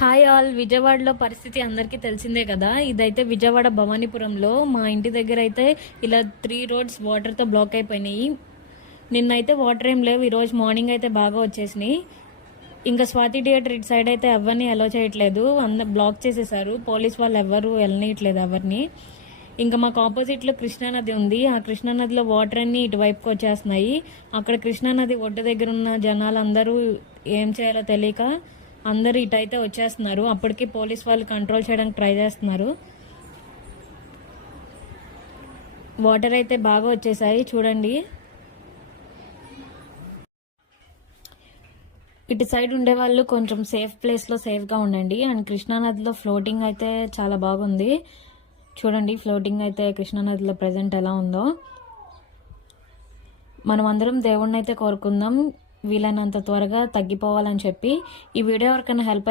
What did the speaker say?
Hi all. విజయవాడలో పరిస్థితి అందరికీ తెలిసిందే కదా. ఇదైతే విజయవాడ భవానీపురంలో మా ఇంటి దగ్గర అయితే ఇలా 3 రోడ్స్ వాటర్తో బ్లాక్ అయిపోయినాయి. నిన్నైతే వాటర్ ఏం లేవు, ఈరోజు మార్నింగ్ అయితే బాగా వచ్చేసినాయి. ఇంకా స్వాతి థియేటర్ ఇటు సైడ్ అయితే ఎవరిని అలో చేయట్లేదు, బ్లాక్ చేసేసారు. పోలీస్ వాళ్ళు ఎవరు వెళ్ళనీయట్లేదు ఎవరిని. ఇంకా మాకు ఆపోజిట్లో కృష్ణానది ఉంది. ఆ కృష్ణానదిలో వాటర్ అన్ని ఇటువైపుకి వచ్చేస్తున్నాయి. అక్కడ కృష్ణానది ఒడ్డు దగ్గర ఉన్న జనాలు అందరూ ఏం చేయాలో తెలియక అందరూ ఇటైతే వచ్చేస్తున్నారు. అప్పటికి పోలీస్ వాళ్ళు కంట్రోల్ చేయడానికి ట్రై చేస్తున్నారు. వాటర్ అయితే బాగా వచ్చేసాయి చూడండి. ఇటు సైడ్ ఉండే వాళ్ళు కొంచెం సేఫ్ ప్లేస్లో సేఫ్గా ఉండండి. అండ్ కృష్ణానదిలో ఫ్లోటింగ్ అయితే చాలా బాగుంది చూడండి. ఫ్లోటింగ్ అయితే కృష్ణానదిలో ప్రజెంట్ ఎలా ఉందో. మనం అందరం దేవుణ్ణి అయితే కోరుకుందాం వీలైనంత త్వరగా తగ్గిపోవాలని చెప్పి. ఈ వీడియో ఎవరికైనా హెల్ప్